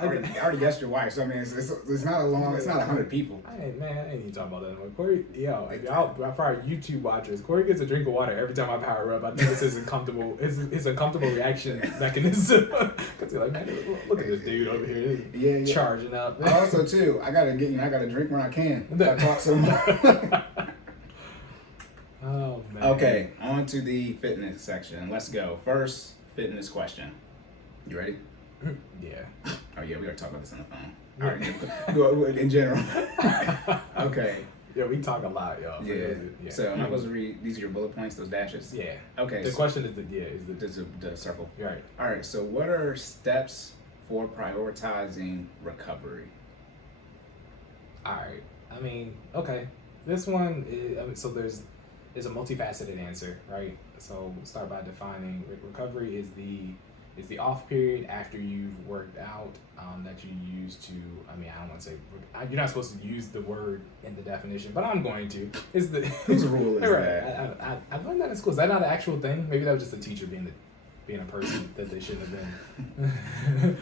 I already guessed your wife. So I mean, it's not a long. It's not 100 people. I ain't even talking about that anymore. Corey, if y'all for our YouTube watchers, Corey gets a drink of water every time I power up. I think it's his uncomfortable reaction mechanism. Because you're like, man, look at this dude over here, charging up. Also, too, I gotta drink when I can. I talk so much. Oh man. Okay, on to the fitness section. Let's go. First fitness question. You ready? Yeah. Oh yeah, we gotta talk about this on the phone. All right, go in general. Okay. Yeah, we talk a lot, y'all. Yeah. So am I supposed to read? These are your bullet points, those dashes. Yeah. Okay. The question is the circle. Right. All right. So what are steps for prioritizing recovery? All right. I mean, okay. This one is, so there's a multifaceted answer, right? So we'll start by defining recovery is the off period after you've worked out that you use to, I mean, I don't want to say, you're not supposed to use the word in the definition, but I'm going to. Is the whose rule is right, that? I learned that in school. Is that not an actual thing? Maybe that was just a teacher being a person that they shouldn't have been.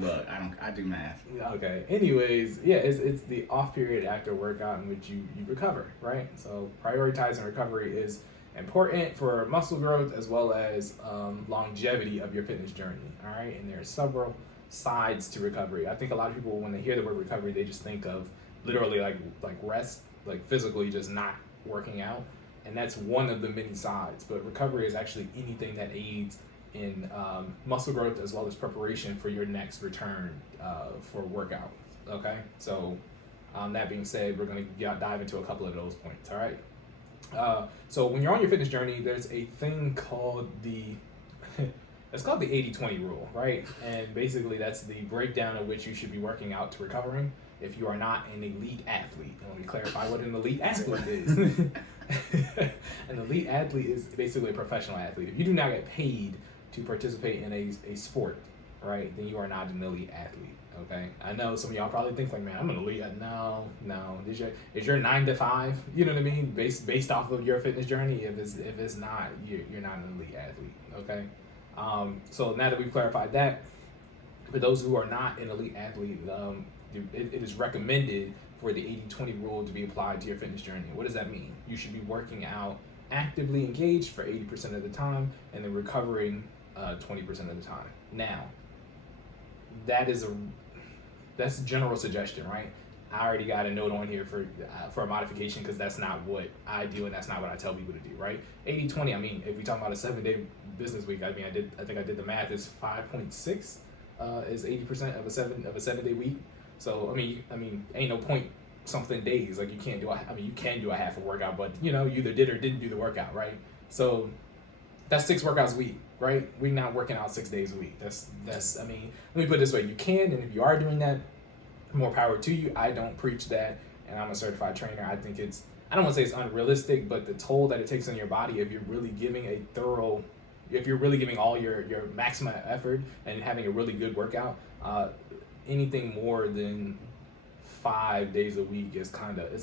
Look, I do math. Okay. Anyways, yeah, it's the off period after workout in which you recover, right? So prioritizing recovery is important for muscle growth as well as longevity of your fitness journey. All right, and there are several sides to recovery. I think a lot of people, when they hear the word recovery, they just think of literally like rest, like physically just not working out. And that's one of the many sides. But recovery is actually anything that aids in muscle growth as well as preparation for your next return for workout. Okay? So that being said, we're going to dive into a couple of those points. All right? So when you're on your fitness journey, there's a thing called it's called the 80-20 rule, right? And basically that's the breakdown of which you should be working out to recovering if you are not an elite athlete. And let me clarify what an elite athlete is. An elite athlete is basically a professional athlete. If you do not get paid to participate in a sport, right, then you are not an elite athlete. Okay, I know some of y'all probably think like, man, I'm an elite. No. Is your 9 to 5? You know what I mean? Based off of your fitness journey. If it's not, you're not an elite athlete. Okay. So now that we've clarified that, for those who are not an elite athlete, it is recommended for the 80-20 rule to be applied to your fitness journey. What does that mean? You should be working out actively engaged for 80% of the time and then recovering 20% of the time. Now, that's a general suggestion, right? I already got a note on here for a modification because that's not what I do and that's not what I tell people to do, right? 80-20, I mean, if we talk about a 7-day business week, I think I did the math, is 5.6 is 80% of a 7-day week. So I mean, ain't no point something days, like you can do a half a workout, but you either did or didn't do the workout, right? So that's 6 workouts a week, right? We're not working out 6 days a week. That's I mean, let me put it this way, you can, and if you are doing that, more power to you. I don't preach that, and I'm a certified trainer. I think I don't want to say it's unrealistic, but the toll that it takes on your body, if you're really giving all your maximum effort and having a really good workout, anything more than 5 days a week is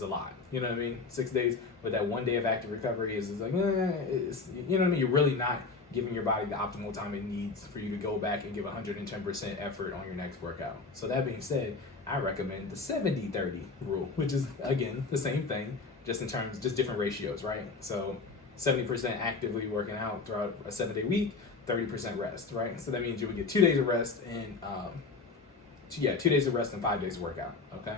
a lot. You know what I mean? 6 days, but that 1 day of active recovery is like, you know what I mean? You're really not giving your body the optimal time it needs for you to go back and give 110% effort on your next workout. So that being said, I recommend the 70-30 rule, which is, again, the same thing, just different ratios, right? So 70% actively working out throughout a 7-day week, 30% rest, right? So that means you would get 2 days of rest and 2 days of rest and 5 days of workout, okay?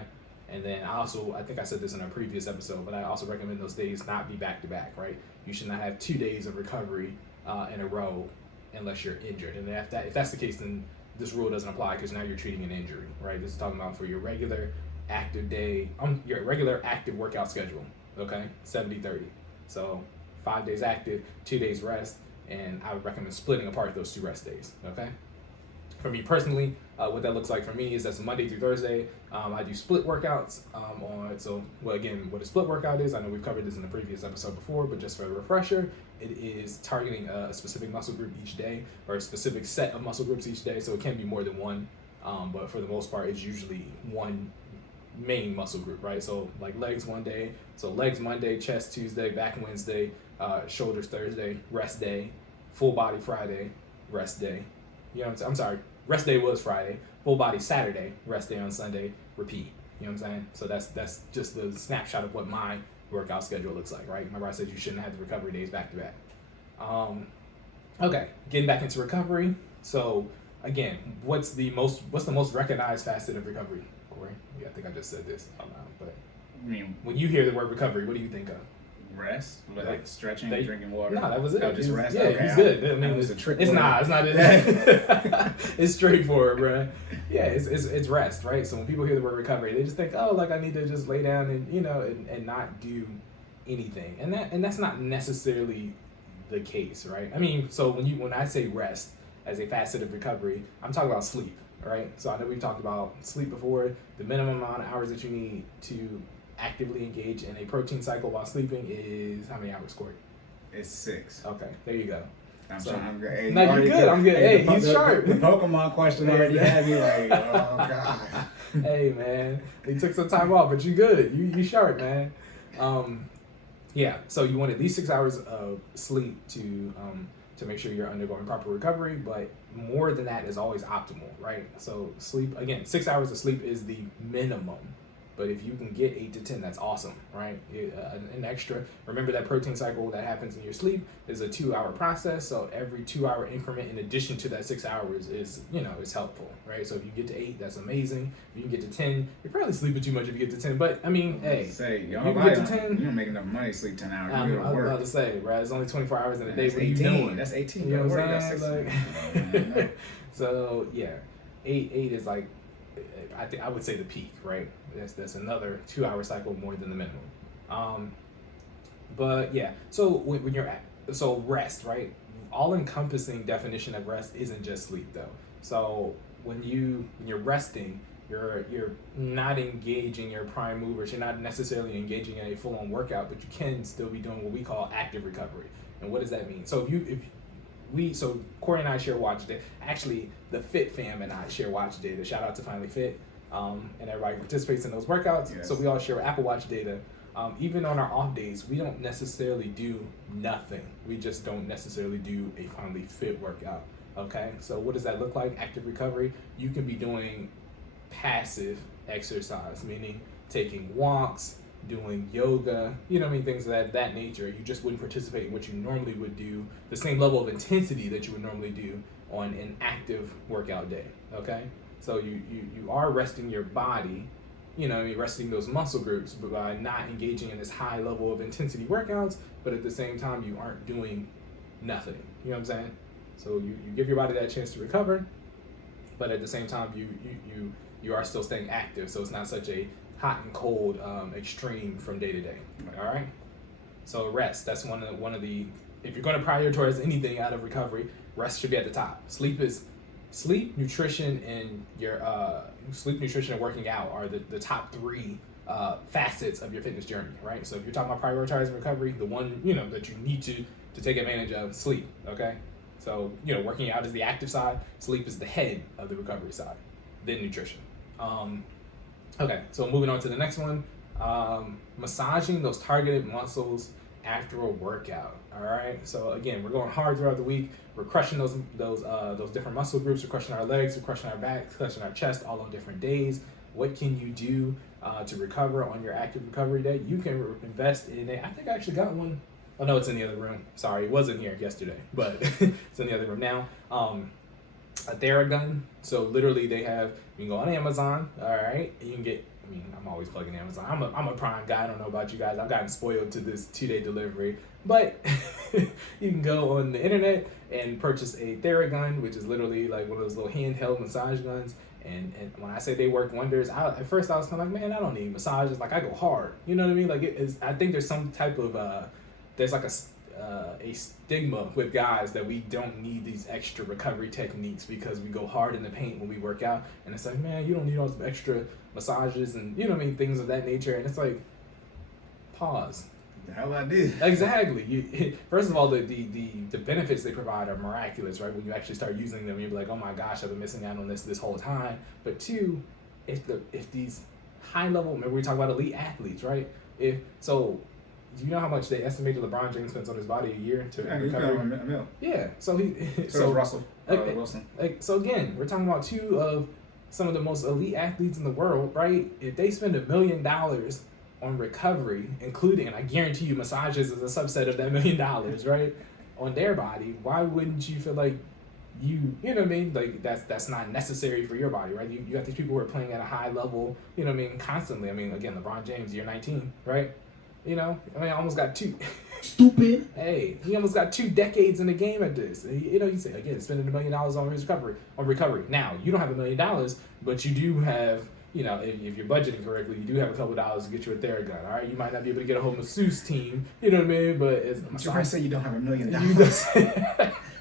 And then I think I said this in a previous episode, but I also recommend those days not be back-to-back, right? You should not have 2 days of recovery in a row unless you're injured. And if that's the case, then this rule doesn't apply because now you're treating an injury, right? This is talking about for your regular active day, your regular active workout schedule, okay? 70-30. So 5 days active, 2 days rest, and I would recommend splitting apart those 2 rest days, okay? For me personally, what that looks like for me is that's Monday through Thursday. I do split workouts again, what a split workout is, I know we've covered this in a previous episode before, but just for a refresher, it is targeting a specific muscle group each day or a specific set of muscle groups each day. So it can be more than one, but for the most part, it's usually one main muscle group, right? So like legs one day, so legs Monday, chest Tuesday, back Wednesday, shoulders Thursday, rest day, full body Friday, rest day. You know what I'm saying? I'm sorry, rest day was Friday, full body Saturday, rest day on Sunday, repeat. You know what I'm saying? So that's just the snapshot of what my workout schedule looks like, right? Remember I said you shouldn't have the recovery days back to back. Okay, getting back into recovery. So again, what's the most recognized facet of recovery, Cory? Yeah, I think I just said this out loud, but I mean, when you hear the word recovery, what do you think of? rest, like stretching, drinking water. No, that was it. Oh, just rest. Yeah, okay, he's good. I mean, it was a trick. It's not it. It's straightforward, bro. Yeah, it's rest, right? So when people hear the word recovery, they just think, oh, like I need to just lay down and and not do anything, and that's not necessarily the case, right? I mean, so when I say rest as a facet of recovery, I'm talking about sleep, right? So I know we've talked about sleep before. The minimum amount of hours that you need to actively engage in a protein cycle while sleeping is how many hours, Cory? It's 6. Okay, there you go. I'm good. Hey, no, you're good. I'm good. Hey, he's sharp. The Pokemon question already had me like, oh god. Hey man, he took some time off, but you good. You sharp, man. Yeah. So you want at least 6 hours of sleep to make sure you're undergoing proper recovery, but more than that is always optimal, right? So sleep, again, 6 hours of sleep is the minimum. But if you can get 8 to 10, that's awesome, right? An extra, remember that protein cycle that happens in your sleep is a 2-hour process. So every 2-hour increment in addition to that 6 hours is helpful, right? So if you get to 8, that's amazing. If you can get to 10, you're probably sleeping too much if you get to 10. But I mean, hey, you get to 10. You don't make enough money to sleep 10 hours. I was about to say, right? It's only 24 hours in a day. That's What are you 18. doing? That's 18. You know what I'm saying? Like, so yeah, 8 is like, I would say the peak, right? That's another 2-hour cycle more than the minimum. But yeah, so when you're rest, right? All-encompassing definition of rest isn't just sleep though. So when you're resting, you're not engaging your prime movers. You're not necessarily engaging in a full-on workout, but you can still be doing what we call active recovery. And what does that mean? So so Cory and I share watch data. Actually, the Fit fam and I share watch data. Shout out to FinallyFit, and everybody participates in those workouts. Yes. So we all share Apple Watch data. Even on our off days, we don't necessarily do nothing. We just don't necessarily do a FinallyFit workout. Okay, so what does that look like? Active recovery. You can be doing passive exercise, meaning taking walks, doing yoga, things of that nature. You just wouldn't participate in what you normally would do, the same level of intensity that you would normally do on an active workout day, okay? So you are resting your body, resting those muscle groups by not engaging in this high level of intensity workouts, but at the same time, you aren't doing nothing, you know what I'm saying? So you give your body that chance to recover, but at the same time, you are still staying active, so it's not such a hot and cold extreme from day to day. All right. So rest. That's one of the. If you're going to prioritize anything out of recovery, rest should be at the top. Sleep, nutrition, and your and working out are the top 3 facets of your fitness journey. Right. So if you're talking about prioritizing recovery, the one that you need to take advantage of, sleep. Okay. So working out is the active side. Sleep is the head of the recovery side. Then nutrition. Okay, so moving on to the next one, massaging those targeted muscles after a workout. All right, so again, we're going hard throughout the week. We're crushing those different muscle groups. We're crushing our legs. We're crushing our back, crushing our chest, all on different days. What can you do to recover on your active recovery day? You can invest in it. I think I actually got one. Oh no, it's in the other room. Sorry, it wasn't here yesterday, but it's in the other room now. A Theragun. So literally you can go on Amazon, all right, and you can get, I'm always plugging Amazon. I'm a Prime guy. I don't know about you guys. I've gotten spoiled to this 2-day delivery, but you can go on the internet and purchase a Theragun, which is literally like one of those little handheld massage guns. And when I say they work wonders, at first I was kind of like, man, I don't need massages. Like I go hard, you know what I mean? Like I think there's some type of there's like a stigma with guys that we don't need these extra recovery techniques because we go hard in the paint when we work out, and it's like, man, you don't need all these extra massages and things of that nature. And it's like, pause. The hell I did. Exactly. First of all, the benefits they provide are miraculous, right? When you actually start using them, you're like, oh my gosh, I've been missing out on this whole time. But 2, if these high level, remember we talk about elite athletes, right? Do you know how much they estimated LeBron James spends on his body a year to Yeah, recover? a mil. Yeah, so he So does Russell Wilson. so again, we're talking about two of some of the most elite athletes in the world, right? If they spend $1 million on recovery, including, and I guarantee you, massages is a subset of that $1 million, right? On their body, why wouldn't you feel like you know what I mean? Like that's not necessary for your body, right? You got these people who are playing at a high level, you know what I mean, constantly. I mean, again, LeBron James, year 19, right? You know, I mean, almost got two. Stupid. Hey, he almost got 2 decades in the game at this. You know, you say again, spending $1 million on his recovery. Now, you don't have $1 million, but you do have, you know, if you're budgeting correctly, you do have a couple dollars to get you a Theragun. All right, you might not be able to get a whole masseuse team. You know what I mean? But it's. Did you say you don't have $1 million?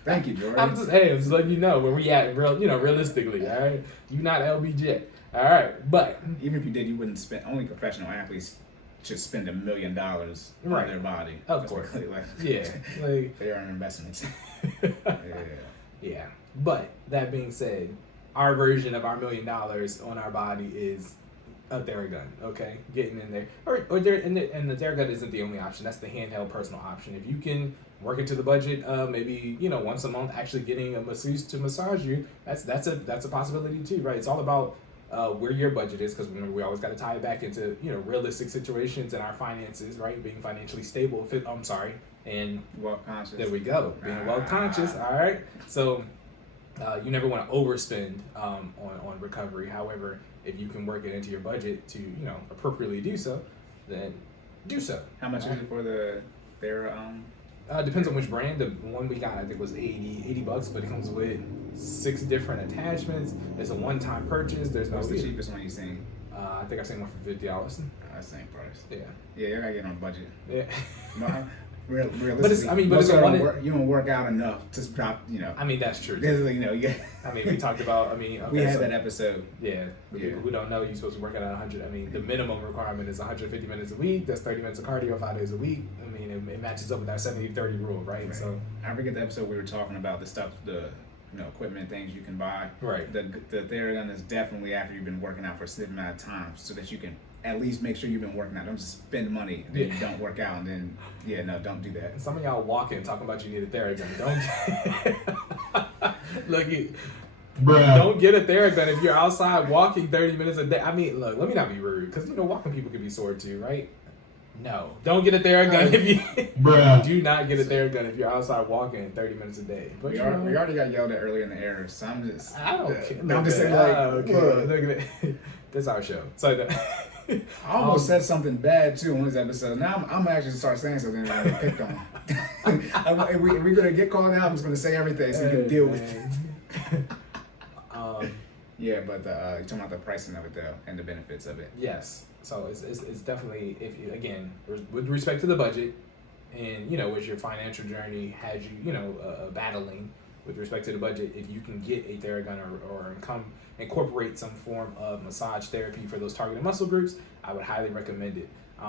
Thank you, Jordan. I'm just letting you know where we at, realistically. All right, you're not LBJ. All right, but even if you did, you wouldn't spend. Only professional athletes should spend $1 million on their body. Of course. Yeah. They are investments. Yeah. But that being said, our version of our $1 million on our body is a Theragun. Okay, getting in there, and the Theragun isn't the only option. That's the handheld personal option. If you can work into the budget, maybe once a month, actually getting a masseuse to massage you, that's a possibility too, right? It's all about where your budget is, because remember, we always got to tie it back into realistic situations and our finances, right? Being financially stable. And wealth conscious. There we go. Being wealth conscious. All right. So you never want to overspend on recovery. However, if you can work it into your budget to appropriately do so, then do so. How much is it for their depends on which brand. The one we got, I think, was $80, but it comes with 6 different attachments. It's a one-time purchase. There's no. What's the cheapest one you seen? I think I seen one for $50. That's the same price. Yeah. Yeah, you gotta get on a budget. Yeah. No, realistically, but it's you don't work out enough to drop. I mean, that's true. We talked about. Okay, we had that episode. Yeah. For people who don't know, you're supposed to work out at 100. I mean, the minimum requirement is 150 minutes a week. That's 30 minutes of cardio 5 days a week. I mean, it matches up with our 70-30 rule, right? So I forget the episode we were talking about the stuff, the equipment, things you can buy. Right. The Theragun is definitely after you've been working out for a certain amount of time, so that you can at least make sure you've been working out. Don't just spend money and then you don't work out, and then don't do that. Some of y'all walking talking about you need a Theragun. Don't get a Theragun if you're outside walking 30 minutes a day. I mean, look, let me not be rude, because walking people can be sore too, right? No, don't get a Theragun if you do not get a Theragun if you're outside walking 30 minutes a day. But we already got yelled at earlier in the air, so I'm just. I don't care. I'm just saying, look at it. This is our show. So I almost said something bad too on this episode. Now I'm actually start saying something that I get picked on. If we're gonna get called out, I'm just gonna say everything so you can deal with it. Yeah, but you're talking about the pricing of it though, and the benefits of it. Yes. So it's definitely, with respect to the budget, and as your financial journey has you battling with respect to the budget, if you can get a Theragun or incorporate some form of massage therapy for those targeted muscle groups, I would highly recommend it.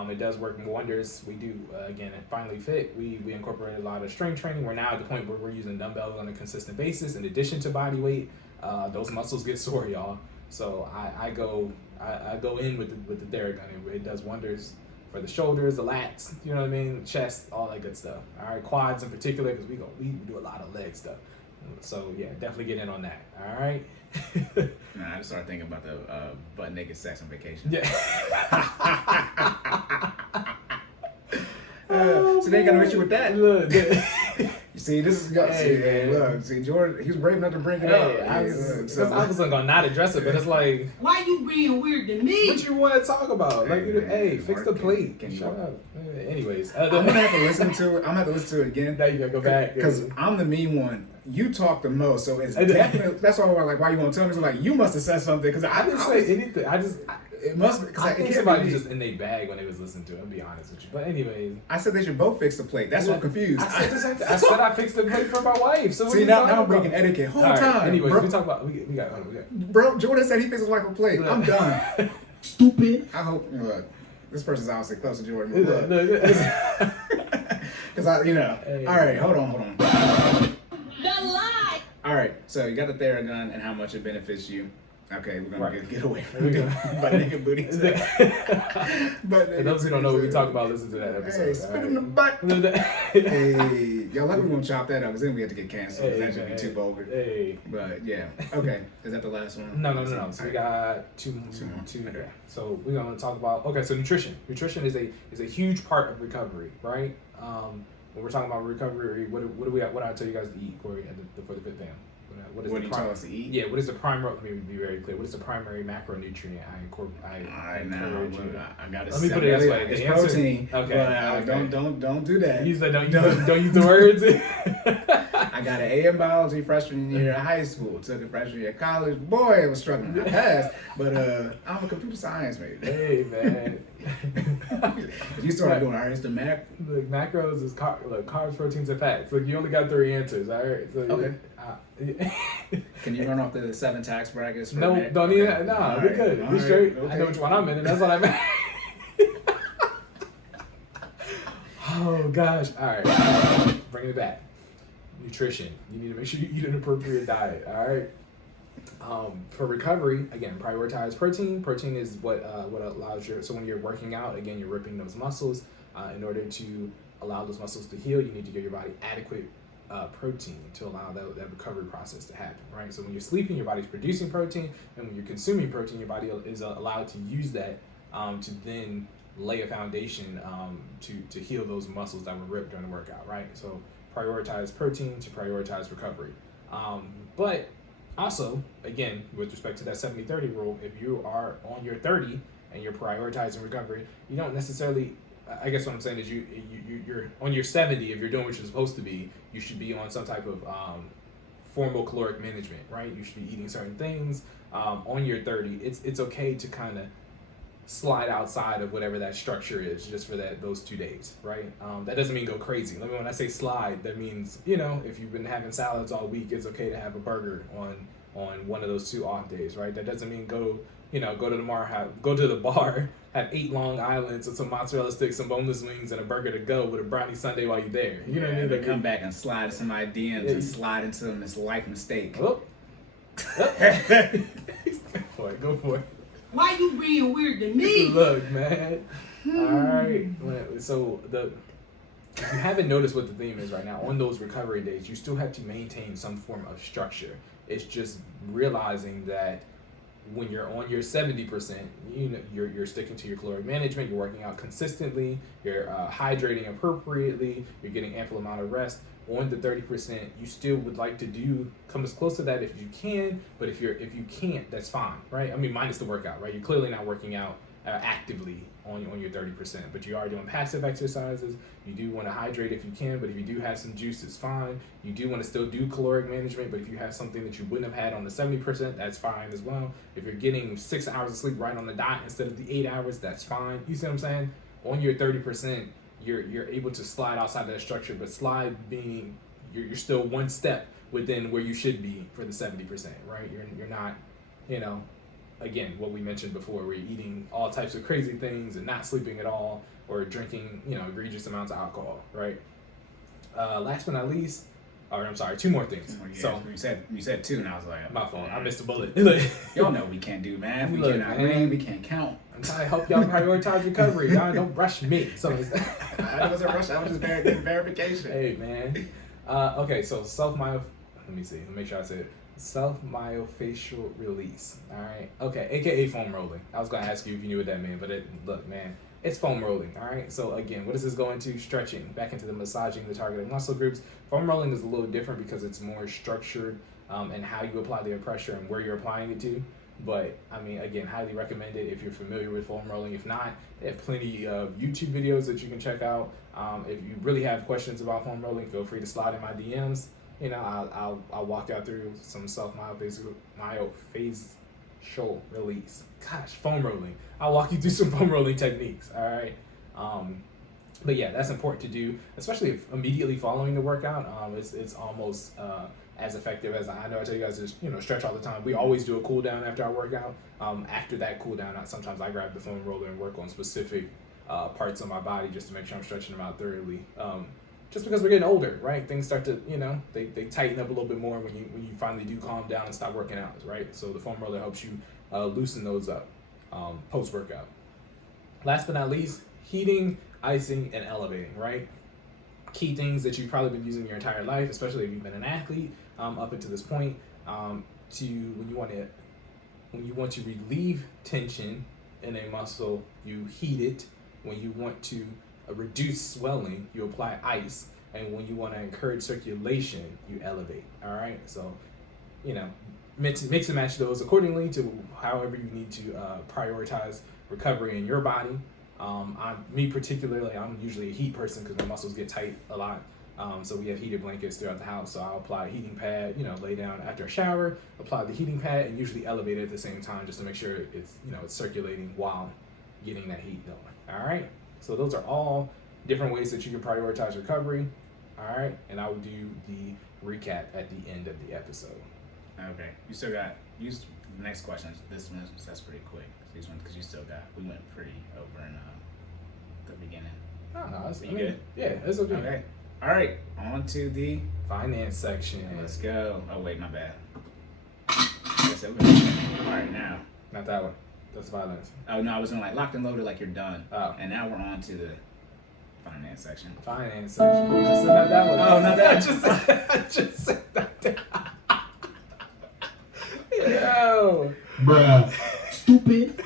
It does work wonders. We do, again, at FinallyFit, we incorporate a lot of strength training. We're now at the point where we're using dumbbells on a consistent basis in addition to body weight. Those muscles get sore, y'all. So I go in with the Theragun. It does wonders for the shoulders, the lats, you know what I mean, chest, all that good stuff. All right, quads in particular, because we do a lot of leg stuff. So yeah, definitely get in on that. All right. I just started thinking about the butt naked sex on vacation. Yeah. So they got an issue with that. Look, you see, this is see, Jordan, he was brave enough to bring it up. I was gonna not address it, but it's like, why you being weird to me? What you want to talk about? Fix the plate. Shut up. Anyways, I'm gonna have to listen to it. I'm gonna have to listen to it again. Now you gotta go back because I'm the mean one. You talk the most, so it's definitely. That's why I'm like, why you want to tell me? So like, you must have said something because I didn't say anything. It must be because I think somebody just in their bag when they was listening to it. I'll be honest with you. But anyways, I said they should both fix the plate. That's why I'm confused. I said the same thing. I said I fixed the plate for my wife. So see, now I'm breaking etiquette whole time. Anyways, bro. we talk about we got. Bro, Jordan said he fixed his wife a plate. I'm done. Stupid. I hope. Look, this person's obviously close to Jordan. Because Hey, all right, hold on. The lie. All right, so you got the Theragun and how much it benefits you. Okay, we're gonna Right. get away There from we the go. butt naked booty. But For those who don't know what we talk about, listen to that episode. Hey, spit in the butt. Hey, Hey, y'all lucky we won't chop that up because then we have to get canceled. 'Cause that should be man. too vulgar. Hey. But yeah, okay. Is that the last one? No. So we got two more. Okay. Yeah. So we're gonna talk about so nutrition. Nutrition is a huge part of recovery, right? When we're talking about recovery, what do we what I tell you guys to eat, Cory, for the Fit Fam? What do you tell us to eat? Yeah, what is the primary? Let me be very clear. What is the primary macronutrient I encourage you? I gotta Let me put it this way. It's The answer- protein. Okay, But don't do that. You said don't use the words. I got an A in biology freshman year of high school. Took it freshman year of college. Boy, it was struggling. I passed, but I'm a computer science major. Hey man. You started doing all right. It's the Look, macros is carbs, proteins, and fats. Look, you only got 3 answers. All right. So Okay. Can you run off the 7 tax brackets? For No, Mac? don't Okay. need that. Nah, All we right, good. all We right, straight. I okay. know which one I'm in, and that's what I meant. Oh gosh. All right. Bring it back. Nutrition. You need to make sure you eat an appropriate diet. All right. For recovery, again, prioritize protein. Protein is what allows so when you're working out, again, you're ripping those muscles. In order to allow those muscles to heal, you need to give your body adequate protein to allow that recovery process to happen, right? So when you're sleeping, your body's producing protein, and when you're consuming protein, your body is allowed to use that to then lay a foundation to heal those muscles that were ripped during the workout, right? So prioritize protein to prioritize recovery. But also, again, with respect to that 70-30 rule, if you are on your 30 and you're prioritizing recovery, you don't necessarily, I guess what I'm saying is you're on your 70, if you're doing what you're supposed to be, you should be on some type of formal caloric management, right? You should be eating certain things. On your 30, it's okay to kind of slide outside of whatever that structure is just for those 2 days, right? That doesn't mean go crazy. When I say slide, that means, if you've been having salads all week, it's okay to have a burger on one of those 2 off days, right? That doesn't mean go to the bar, have 8 Long Islands and some mozzarella sticks, some boneless wings, and a burger to go with a brownie sundae while you're there. You know what I mean? They come back and slide into my DMs and slide into them. It's life mistake. Oh. Go for it. Why you being weird to me? Look, man. All right. So if you haven't noticed what the theme is right now, on those recovery days, you still have to maintain some form of structure. It's just realizing that when you're on your 70%, you're sticking to your caloric management, you're working out consistently, you're hydrating appropriately, you're getting ample amount of rest. On the 30%, you still would like to come as close to that if you can, but if you can't, that's fine, right? I mean, minus the workout, right? You're clearly not working out actively on your 30%, but you are doing passive exercises. You do want to hydrate if you can, but if you do have some juice, it's fine. You do want to still do caloric management, but if you have something that you wouldn't have had on the 70%, that's fine as well. If you're getting 6 hours of sleep right on the dot instead of the 8 hours, that's fine. You see what I'm saying? On your 30%, you're able to slide outside of that structure, but slide being you're still one step within where you should be for the 70%, right? You're not, again, what we mentioned before, where you're eating all types of crazy things and not sleeping at all, or drinking, egregious amounts of alcohol, right? Last but not least, or I'm sorry, 2 more things. Oh, yeah. So you said 2, and I was like, my fault. I missed a bullet. Y'all know we can't do math. We Look, cannot man. read. We can't count. I'm trying to help y'all prioritize recovery. Y'all don't rush me. So I wasn't rushing. I was just getting verification. Hey man. Okay, so let me see. Let me make sure I said it. Self-myofascial release. All right. Okay, aka foam rolling. I was gonna ask you if you knew what that meant, but look, man, it's foam rolling. All right. So again, what does this go into? Stretching, back into the massaging the targeted muscle groups. Foam rolling is a little different because it's more structured and how you apply the pressure and where you're applying it to. But I mean, again, highly recommend it if you're familiar with foam rolling. If not, they have plenty of YouTube videos that you can check out. If you really have questions about foam rolling, feel free to slide in my DMs. I'll walk y'all through some myofascial release. Gosh, foam rolling. I'll walk you through some foam rolling techniques. All right. But yeah, that's important to do, especially if immediately following the workout. It's almost as effective as I know. I tell you guys to stretch all the time. We always do a cool down after our workout. After that cool down, sometimes I grab the foam roller and work on specific parts of my body just to make sure I'm stretching them out thoroughly. just because we're getting older, right? Things start to, they tighten up a little bit more when you finally do calm down and stop working out, right? So the foam roller helps you loosen those up post-workout. Last but not least, heating, icing, and elevating, right? Key things that you've probably been using your entire life, especially if you've been an athlete up until this point, when you want to relieve tension in a muscle, you heat it. When you want to reduce swelling, you apply ice. And when you want to encourage circulation, you elevate. All right, so mix and match those accordingly to however you need to prioritize recovery in your body. Me particularly, I'm usually a heat person because my muscles get tight a lot. So we have heated blankets throughout the house. So I'll apply a heating pad, lay down after a shower, apply the heating pad, and usually elevate it at the same time just to make sure it's circulating while getting that heat going. All right. So those are all different ways that you can prioritize recovery. All right. And I will do the recap at the end of the episode. Okay. You still got, use the next question. This one, that's pretty quick. These ones, because you still got, we went pretty over in the beginning. Oh, no, that's good? Yeah, it's okay. Okay. All right. On to the finance section. Let's go. Oh, wait, my bad. Yes, okay. All right, now. Not that one. That's finance. Oh, no, I was in locked and loaded, you're done. Oh. And now we're on to the finance section. Finance section. You just said not that one. Oh, not that I just said that. Yo. Bruh. Stupid.